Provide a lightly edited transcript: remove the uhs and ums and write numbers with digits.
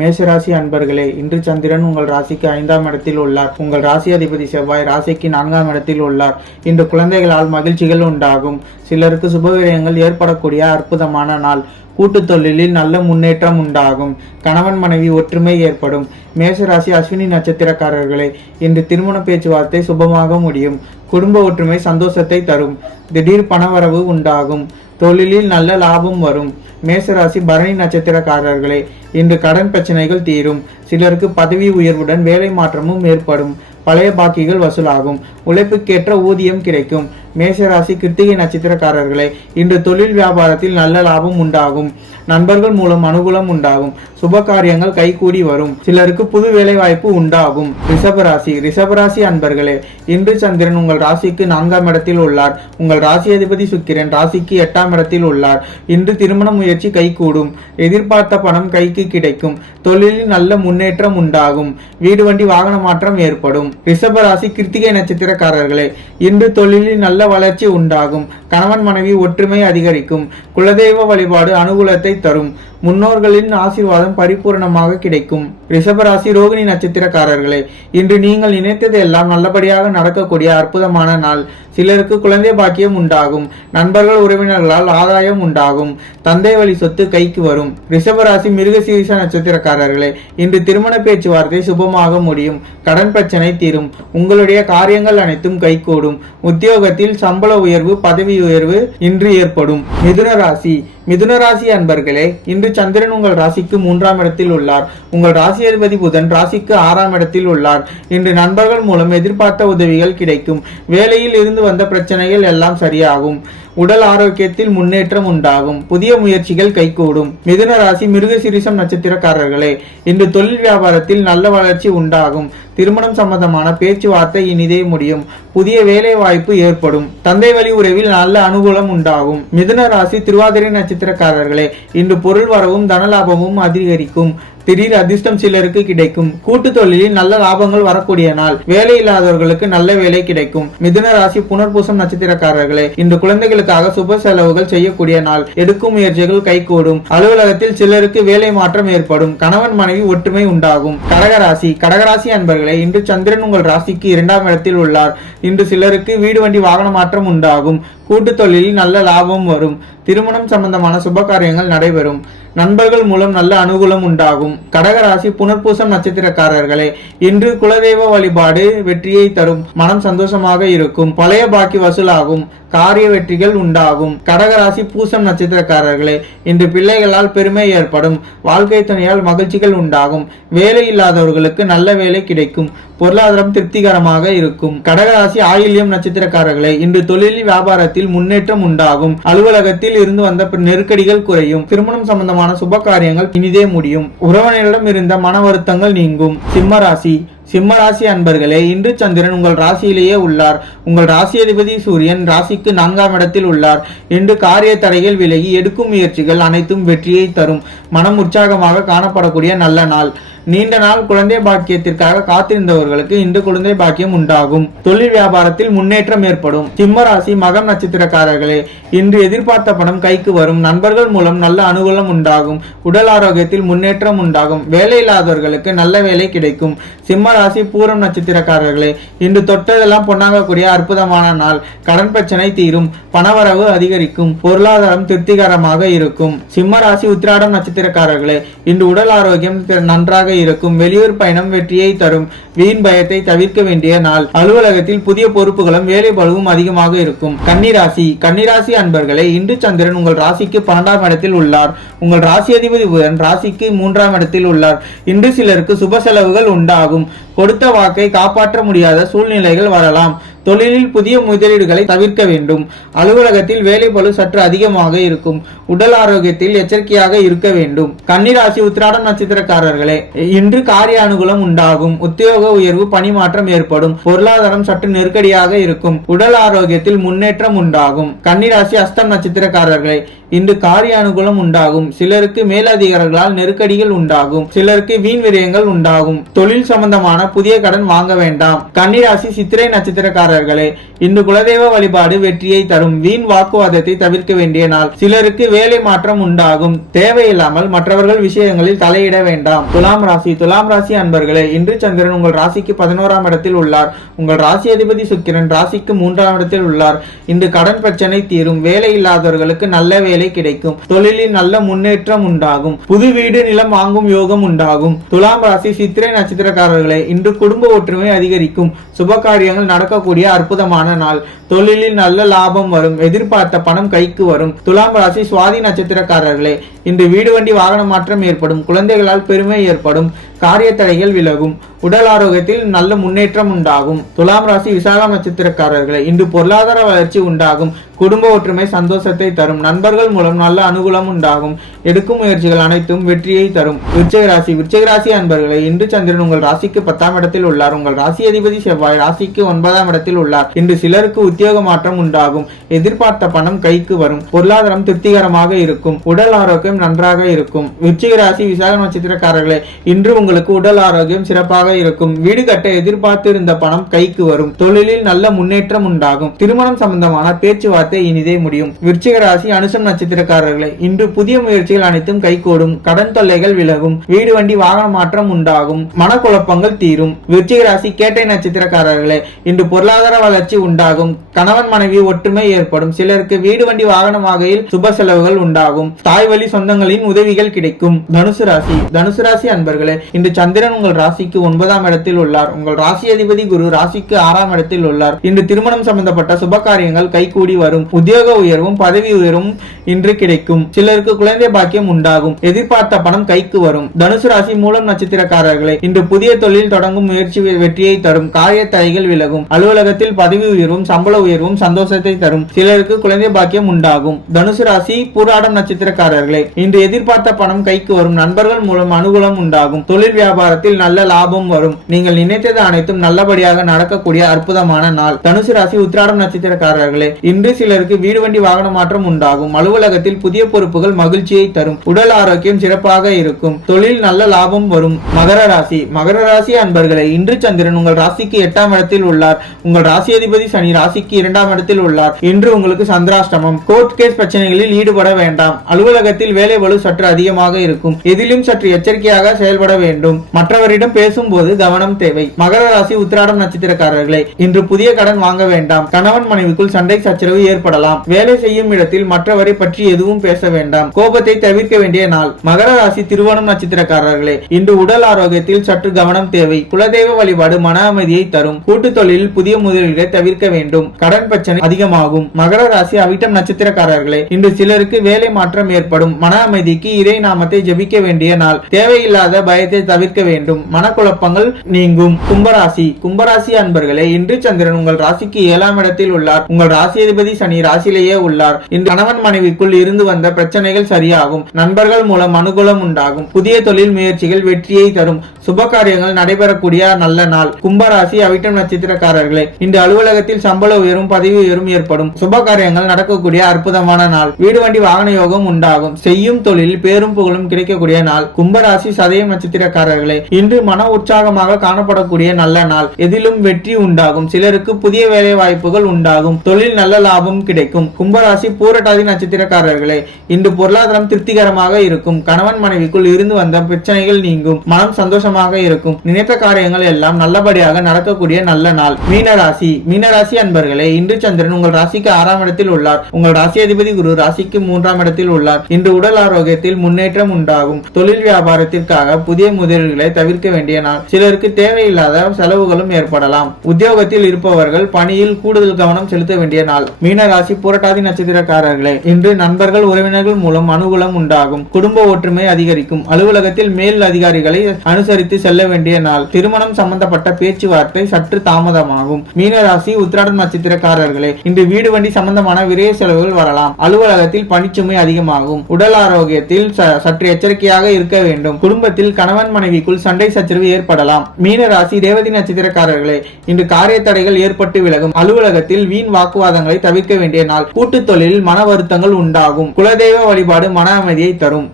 மேஷராசி அன்பர்களே, இன்று சந்திரன் உங்கள் ராசிக்கு 5ஆம் இடத்தில் உள்ளார். உங்கள் ராசி அதிபதி செவ்வாய் ராசிக்கு 4ஆம் இடத்தில் உள்ளார். இன்று குழந்தைகளால் மகிழ்ச்சிகள் உண்டாகும். சிலருக்கு சுபவிரயங்கள் ஏற்படக்கூடிய அற்புதமான நாள். கூட்டு தொழிலில் நல்ல முன்னேற்றம் உண்டாகும். கணவன் மனைவி ஒற்றுமை ஏற்படும். மேஷராசி அஸ்வினி நட்சத்திரக்காரர்களே, இன்று திருமண பேச்சுவார்த்தை சுபமாக முடியும். குடும்ப ஒற்றுமை சந்தோஷத்தை தரும். திடீர் பணவரவு உண்டாகும். தொழிலில் நல்ல லாபம் வரும். மேசராசி பரணி நட்சத்திரக்காரர்களே, இன்று கடன் பிரச்சனைகள் தீரும். சிலருக்கு பதவி உயர்வுடன் வேலை மாற்றமும் ஏற்படும். பழைய பாக்கிகள் வசூலாகும். உழைப்புக்கேற்ற ஊதியம் கிடைக்கும். மேஷராசி கிருத்திகை நட்சத்திரக்காரர்களே, இன்று தொழில் வியாபாரத்தில் நல்ல லாபம் உண்டாகும். நண்பர்கள் மூலம் அனுகூலம் உண்டாகும். சுப காரியங்கள் கைகூடி வரும். சிலருக்கு புது வேலை வாய்ப்பு உண்டாகும். ரிஷபராசி அன்பர்களே, இன்று சந்திரன் உங்கள் ராசிக்கு 4ஆம் இடத்தில் உள்ளார். உங்கள் ராசி அதிபதி சுக்கிரன் ராசிக்கு 8ஆம் இடத்தில் உள்ளார். இன்று திருமண முயற்சி கைகூடும். எதிர்பார்த்த பணம் கைக்கு கிடைக்கும். தொழிலில் நல்ல முன்னேற்றம் உண்டாகும். வீடு வண்டி வாகன மாற்றம் ஏற்படும். ரிஷபராசி கிருத்திகை நட்சத்திரக்காரர்களே, இன்று தொழிலில் நல்ல வளர்ச்சி உண்டாகும். கணவன் மனைவி ஒற்றுமை அதிகரிக்கும். குலதெய்வ வழிபாடு அனுகூலத்தை தரும். முன்னோர்களின் ஆசீர்வாதம் பரிபூர்ணமாக கிடைக்கும். ரிஷபராசி ரோகிணி நட்சத்திரக்காரர்களே, இன்று நீங்கள் நினைத்தது எல்லாம் நல்லபடியாக நடக்கக்கூடிய அற்புதமான நாள். சிலருக்கு குழந்தை பாக்கியம் உண்டாகும். நண்பர்கள் உறவினர்களால் ஆதாயம் உண்டாகும். தந்தை வழி சொத்து கைக்கு வரும். ரிஷபராசி மிருகசீரிஷ நட்சத்திரக்காரர்களே, இன்று திருமண பேச்சுவார்த்தை சுபமாக முடியும். கடன் பிரச்சனை தீரும். உங்களுடைய காரியங்கள் அனைத்தும் கைகூடும். உத்தியோகத்தில் சம்பள உயர்வு பதவி உயர்வு இன்று ஏற்படும். மிதுனராசி அன்பர்களே, இன்று சந்திரன் உங்கள் ராசிக்கு 3ஆம் இடத்தில் உள்ளார். உங்கள் ராசி அதிபதி புதன் ராசிக்கு 6ஆம் இடத்தில் உள்ளார். இன்று நண்பர்கள் மூலம் எதிர்பார்த்த உதவிகள் கிடைக்கும். வேலையில் இருந்து வந்த பிரச்சனைகள் எல்லாம் சரியாகும். உடல் ஆரோக்கியத்தில் முன்னேற்றம் உண்டாகும். புதிய முயற்சிகள் கைகூடும். மிதுன ராசி மிருகசீரிஷம் நட்சத்திரக்காரர்களே, இன்று தொழில் வியாபாரத்தில் நல்ல வளர்ச்சி உண்டாகும். திருமணம் சம்பந்தமான பேச்சுவார்த்தை இனிதே முடியும். புதிய வேலை வாய்ப்பு ஏற்படும். தந்தை வழி உறவில் நல்ல அனுகூலம் உண்டாகும். மிதுன ராசி திருவாதிரை நட்சத்திரக்காரர்களே, இன்று பொருள் வரவும் தனலாபமும் அதிகரிக்கும். திடீர் அதிர்ஷ்டம் சிலருக்கு கிடைக்கும். கூட்டு தொழிலில் நல்ல லாபங்கள் வரக்கூடிய நாள். வேலை இல்லாதவர்களுக்கு நல்ல வேலை கிடைக்கும். மிதுன ராசி புனர்பூசம் நட்சத்திரக்காரர்களே, இன்று குழந்தைகளுக்காக சுப செலவுகள் செய்யக்கூடிய நாள். எடுக்கும் முயற்சிகள் கைகூடும். அலுவலகத்தில் சிலருக்கு வேலை மாற்றம் ஏற்படும். கணவன் மனைவி ஒற்றுமை உண்டாகும். கடகராசி அன்பர்களே, இன்று சந்திரன் உங்கள் ராசிக்கு 2ஆம் இடத்தில் உள்ளார். இன்று சிலருக்கு வீடு வண்டி வாகன மாற்றம் உண்டாகும். கூட்டு தொழிலில் நல்ல லாபம் வரும். திருமணம் சம்பந்தமான சுப காரியங்கள் நடைபெறும். நண்பர்கள் மூலம் நல்ல அனுகூலம் உண்டாகும். கடகராசி புனர்பூசம் நட்சத்திரக்காரர்களே, இன்று குலதெய்வ வழிபாடு வெற்றியை தரும். மனம் சந்தோஷமாக இருக்கும். பழைய பாக்கி வசூலாகும். காரிய வெற்றிகள் உண்டாகும். கடகராசி பூசம் நட்சத்திரக்காரர்களே, இன்று பிள்ளைகளால் பெருமை ஏற்படும். வாழ்க்கை துணையால் மகிழ்ச்சிகள் உண்டாகும். வேலை இல்லாதவர்களுக்கு நல்ல வேலை கிடைக்கும். பொருளாதாரம் திருப்திகரமாக இருக்கும். கடகராசி ஆயில்யம் நட்சத்திரக்காரர்களே, இன்று தொழில் வியாபாரத்தில் முன்னேற்றம் உண்டாகும். அலுவலகத்தில் இருந்து வந்த நெருக்கடிகள் குறையும். திருமணம் சம்பந்தமான சுப காரியங்கள் இனிதே முடியும். உறவினரிடம் இருந்த மன வருத்தங்கள் நீங்கும். சிம்மராசி அன்பர்களே, இன்று சந்திரன் உங்கள் ராசியிலேயே உள்ளார். உங்கள் ராசி அதிபதி சூரியன் ராசிக்கு 4ஆம் இடத்தில் உள்ளார். இன்று காரிய தடைகள் விலகி எடுக்கும் முயற்சிகள் அனைத்தும் வெற்றியை தரும். மனம் உற்சாகமாக காணப்படக்கூடிய நல்ல நாள். நீண்ட நாள் குழந்தை பாக்கியத்திற்காக காத்திருந்தவர்களுக்கு இன்று குழந்தை பாக்கியம் உண்டாகும். தொழில் வியாபாரத்தில் முன்னேற்றம் ஏற்படும். சிம்மராசி மகம் நட்சத்திரக்காரர்களே, இன்று எதிர்பார்த்த பணம் கைக்கு வரும். நண்பர்கள் மூலம் நல்ல அனுகூலம் உண்டாகும். உடல் ஆரோக்கியத்தில் முன்னேற்றம் உண்டாகும். வேலை இல்லாதவர்களுக்கு நல்ல வேலை கிடைக்கும். சிம்மராசி பூரம் நட்சத்திரக்காரர்களே, இன்று தொட்டதெல்லாம் பொன்னாகக்கூடிய அற்புதமான நாள். கடன் பிரச்சனை தீரும். பணவரவு அதிகரிக்கும். பொருளாதாரம் திருப்திகரமாக இருக்கும். சிம்மராசி உத்திராடம் நட்சத்திரக்காரர்களே, இன்று உடல் ஆரோக்கியம் நன்றாக இருக்கும். வெளியூர் பயணம் வெற்றியை தரும். வீண் பயத்தை தவிர்க்க வேண்டிய நாள். அலுவலகத்தில் புதிய பொறுப்புகளும் வேலை பளுவும் அதிகமாக இருக்கும். கன்னிராசி அன்பர்களே, இன்று சந்திரன் உங்கள் ராசிக்கு 12ஆம் இடத்தில் உள்ளார். உங்கள் ராசி அதிபதி புதன் ராசிக்கு 3ஆம் இடத்தில் உள்ளார். இன்று சிலருக்கு சுப செலவுகள் உண்டாகும். கொடுத்த வாக்கை காப்பாற்ற முடியாத சூழ்நிலைகள் வரலாம். தொழிலில் புதிய முதலீடுகளை தவிர்க்க வேண்டும். அலுவலகத்தில் வேலை பளு சற்று அதிகமாக இருக்கும். உடல் ஆரோக்கியத்தில் எச்சரிக்கையாக இருக்க வேண்டும். கன்னிராசி உத்திராடம் நட்சத்திரக்காரர்களே, இன்று காரிய அனுகூலம் உண்டாகும். உத்தியோக உயர்வு பணி மாற்றம் ஏற்படும். பொருளாதாரம் சற்று நெருக்கடியாக இருக்கும். உடல் ஆரோக்கியத்தில் முன்னேற்றம் உண்டாகும். கன்னிராசி அஸ்தம் நட்சத்திரக்காரர்களே, இன்று காரிய அனுகூலம் உண்டாகும். சிலருக்கு மேலதிகாரிகளால் நெருக்கடிகள் உண்டாகும். சிலருக்கு வீண் விரயங்கள் உண்டாகும். தொழில் சம்பந்தமான புதிய கடன் வாங்க வேண்டாம். கன்னிராசி சித்திரை நட்சத்திரக்காரர்கள் நட்சத்திரக்காரர்களே, இன்று குலதெய்வ வழிபாடு வெற்றியை தரும். வீண் வாக்குவாதத்தை தவிர்க்க வேண்டிய நாள். சிலருக்கு வேலை மாற்றம் உண்டாகும். தேவையில்லாமல் மற்றவர்கள் விஷயங்களில் தலையிட வேண்டாம். துலாம் ராசி அன்பர்களே, இன்று சந்திரன் உங்கள் ராசிக்கு 11ஆம் இடத்தில் உள்ளார். உங்கள் ராசி அதிபதி சுக்கிரன் ராசிக்கு 3ஆம் இடத்தில் உள்ளார். இன்று கடன் பிரச்சனை தீரும். வேலை இல்லாதவர்களுக்கு நல்ல வேலை கிடைக்கும். தொழிலில் நல்ல முன்னேற்றம் உண்டாகும். புது வீடு நிலம் வாங்கும் யோகம் உண்டாகும். துலாம் ராசி சித்திரை நட்சத்திரக்காரர்களே, இன்று குடும்ப ஒற்றுமை அதிகரிக்கும். சுப காரியங்கள் நடக்கக்கூடிய அற்புதமான நாள். தொழிலில் நல்ல லாபம் வரும். எதிர்பார்த்த பணம் கைக்கு வரும். துலாம் ராசி சுவாதி நட்சத்திரக்காரர்களே, இன்று வீடு வண்டி வாகன மாற்றம் ஏற்படும். குழந்தைகளால் பெருமை ஏற்படும். காரிய தடைகள் விலகும். உடல் ஆரோக்கியத்தில் நல்ல முன்னேற்றம் உண்டாகும். துலாம் ராசி விசாகம் நட்சத்திரக்காரர்களே, இன்று பொருளாதார வளர்ச்சி உண்டாகும். குடும்ப ஒற்றுமை சந்தோஷத்தை தரும். நண்பர்கள் மூலம் நல்ல அனுகூலம் உண்டாகும். எடுக்கும் முயற்சிகள் அனைத்தும் வெற்றியை தரும். விருச்சிக ராசி அன்பர்களே, இன்று சந்திரன் உங்கள் ராசிக்கு 10ஆம் இடத்தில் உள்ளார். உங்கள் ராசி அதிபதி செவ்வாய் ராசிக்கு 9ஆம் இடத்தில் உள்ளார். இன்று சிலருக்கு உத்தியோக மாற்றம் உண்டாகும். எதிர்பார்த்த பணம் கைக்கு வரும். பொருளாதாரம் திருப்திகரமாக இருக்கும். உடல் ஆரோக்கியம் நன்றாக இருக்கும். விருச்சிக ராசி விசாக நட்சத்திரக்காரர்களே, இன்று உங்களுக்கு உடல் ஆரோக்கியம் சிறப்பாக இருக்கும். வீடு கட்ட எதிர்பார்த்திருந்த பணம் கைக்கு வரும். தொழிலில் நல்ல முன்னேற்றம் உண்டாகும். திருமணம் சம்பந்தமான பேச்சுவார்த்தை இனிதே முடியும். விருச்சிக ராசி அனுசம் நட்சத்திரக்காரர்களே, இன்று புதிய முயற்சிகள் அனைத்தும் கைகூடும். கடன் தொல்லைகள் விலகும். வீடு வண்டி வாகன மாற்றம் உண்டாகும். மனக்குழப்பங்கள் தீரும். விருச்சிக ராசி கேட்டை நட்சத்திரக்காரர்களே, இன்று பொருளாதார வளர்ச்சி உண்டாகும். கணவன் மனைவி ஒற்றுமை ஏற்படும். சிலருக்கு வீடு வண்டி வாகனம் வகையில் சுப செலவுகள் உண்டாகும். தாய் வழி சொந்தங்களின் உதவிகள் கிடைக்கும். தனுசு ராசி அன்பர்களே, இன்று சந்திரன் உங்கள் ராசிக்கு 9ஆம் இடத்தில் உள்ளார். உங்கள் ராசி அதிபதி குரு ராசிக்கு 6ஆம் இடத்தில் உள்ளார். இன்று திருமணம் சம்பந்தப்பட்ட சுப காரியங்கள் கைகூடி வரும். உத்தியோக உயர்வும் பதவி உயர்வும் இன்று கிடைக்கும். சிலருக்கு குழந்தை பாக்கியம் உண்டாகும். எதிர்பார்த்த பணம் கைக்கு வரும். தனுசு ராசி மூலம் நட்சத்திரக்காரர்களே, இன்று புதிய தொழில் தொடங்கும் முயற்சி வெற்றியை தரும். காரிய தடைகள் விலகும். அலுவலகத்தில் பதவி உயர்வும் சம்பள உயர்வும் சந்தோஷத்தை தரும். சிலருக்கு குழந்தை பாக்கியம் உண்டாகும். தனுசு ராசி பூராடம் நட்சத்திரக்காரர்களே, இன்று எதிர்பார்த்த பணம் கைக்கு வரும். நண்பர்கள் மூலம் அனுகூலம் உண்டாகும். தொழில் வியாபாரத்தில் நல்ல லாபம் வரும். நீங்கள் நினைத்தது அனைத்தும் நல்லபடியாக நடக்கக்கூடிய அற்புதமான நாள். தனுசு ராசி உத்திராடம் நட்சத்திரக்காரர்களே, இன்று சிலருக்கு வீடு வண்டி வாகன மாற்றம் உண்டாகும். அலுவலகத்தில் புதிய பொறுப்புகள் மகிழ்ச்சியை தரும். உடல் ஆரோக்கியம் சிறப்பாக இருக்கும். தொழில் நல்ல லாபம் வரும். மகர ராசி அன்பர்களே, இன்று சந்திரன் உங்கள் ராசிக்கு 8ஆம் இடத்தில் உள்ளார். உங்கள் ராசி அதிபதி சனி ராசிக்கு 2ஆம் இடத்தில் உள்ளார். இன்று உங்களுக்கு சந்திராஷ்டமம். கோர்ட் கேஸ் பிரச்சனைகளில் ஈடுபட வேண்டாம். அலுவலகத்தில் வேலை பளு சற்று அதிகமாக இருக்கும். எதிலும் சற்று எச்சரிக்கையாக செயல்பட வேண்டும். மற்றவரிடம் பேசும்போது கவனம் தேவை. மகர ராசி உத்திராடம் நட்சத்திரக்காரர்களே, இன்று புதிய கடன் வாங்க வேண்டாம். கணவன் மனைவிக்குள் சண்டை சச்சரவு ஏற்படலாம். வேலை செய்யும் இடத்தில் மற்றவரை பற்றி எதுவும் பேச வேண்டாம். கோபத்தை தவிர்க்க வேண்டிய நாள். மகர ராசி திருவோணம் நட்சத்திரக்காரர்களே, இன்று உடல் ஆரோக்கியத்தில் சற்று கவனம் தேவை. குலதெய்வ வழிபாடு மன அமைதியை தரும். கூட்டு தொழிலில் புதிய முதலீடுகளை தவிர்க்க வேண்டும். கடன் பிரச்சனை அதிகமாகும். மகர ராசி அவிட்டம் நட்சத்திரக்காரர்களே, இன்று சிலருக்கு வேலை மாற்றம் ஏற்படும். மன அமைதிக்கு இறை நாமத்தை ஜபிக்க வேண்டிய நாள். தேவையில்லாத பயத்தை தவிர்க்க வேண்டும். மனக்குழப்பங்கள் நீங்கும். கும்பராசி அன்பர்களே, இன்று சந்திரன் உங்கள் ராசிக்கு 7ஆம் இடத்தில் உள்ளார். உங்கள் ராசி அதிபதி சனி ராசியிலேயே உள்ளார். இன்று கணவன் மனைவிக்குள் இருந்து வந்த பிரச்சனைகள் சரியாகும். நண்பர்கள் மூலம் அனுகூலம் உண்டாகும். புதிய தொழில் முயற்சிகள் வெற்றியை தரும். சுப காரியங்கள் நடைபெறக்கூடிய நல்ல நாள். கும்பராசி அவிட்டம் நட்சத்திரக்காரர்களே, இன்று அலுவலகத்தில் சம்பள உயரும் பதவி உயரும் ஏற்படும். சுப காரியங்கள் நடக்கக்கூடிய அற்புதமான நாள். வீடு வண்டி வாகன யோகம் உண்டாகும். செய்யும் தொழில் பேரும் புகழும் கிடைக்கக்கூடிய நாள். கும்பராசி சதயம் நட்சத்திரக்காரர்களே, இன்று மன உற்சாகமாக காணப்படக்கூடிய நல்ல நாள். எதிலும் வெற்றி உண்டாகும். சிலருக்கு புதிய வேலை வாய்ப்புகள் உண்டாகும். தொழில் நல்ல லாபம் கிடைக்கும். கும்பராசி பூரட்டாதி நட்சத்திரக்காரர்களே, இன்று பொருளாதாரம் திருப்திகரமாக இருக்கும். கணவன் மனைவிக்குள் இருந்து வந்த பிரச்சனைகள் நீங்கும். மனம் சந்தோஷமாக இருக்கும். நினைத்த காரியங்கள் எல்லாம் நல்லபடியாக நடக்கக்கூடிய நல்ல நாள். மீனராசி அன்பர்களே, இன்று சந்திரன் உங்கள் ராசிக்கு 6ஆம் இடத்தில் உள்ளார். உங்கள் ராசி அதிபதி குரு ராசிக்கு 3ஆம் இடத்தில் உள்ளார். இன்று உடல் ஆரோக்கியத்தில் முன்னேற்றம் உண்டாகும். தொழில் வியாபாரத்திற்காக புதிய முதலீடுகளை தவிர்க்க வேண்டிய நாள். சிலருக்கு தேவையில்லாத செலவுகளும் ஏற்படலாம். உத்தியோகத்தில் இருப்பவர்கள் பணியில் கூடுதல் கவனம் செலுத்த வேண்டிய நாள். மீனராசி புரட்டாதி நட்சத்திரக்காரர்களே, இன்று நண்பர்கள் உறவினர்கள் மூலம் அனுகூலம் உண்டாகும். குடும்ப ஒற்றுமை அதிகரிக்கும். அலுவலகத்தில் மேல் அதிகாரிகளை அனுசரித்து செல்ல வேண்டிய நாள். திருமணம் சம்பந்தப்பட்ட பேச்சுவார்த்தை சற்று தாமதமாகும். மீனராசி உத்திராடம் நட்சத்திரக்காரர்களே, இன்று வீடு வண்டி சம்பந்தமான விரைய செலவுகள் வரலாம். அலுவலகத்தில் பணிச்சுமை அதிகமாகும். உடல் ஆரோக்கியத்தில் சற்று எச்சரிக்கையாக இருக்க வேண்டும். குடும்பத்தில் கணவன் மனைவிக்குள் சண்டை சச்சரவு ஏற்படலாம். மீனராசி ரேவதி நட்சத்திரக்காரர்களே, இன்று காரிய தடைகள் ஏற்பட்டு விலகும். அலுவலகத்தில் வீண் வாக்குவாதங்களை தவிர்க்க வேண்டிய நாள். கூட்டு தொழிலில் மன வருத்தங்கள் உண்டாகும். குலதெய்வ வழிபாடு மன அமைதியை தரும்.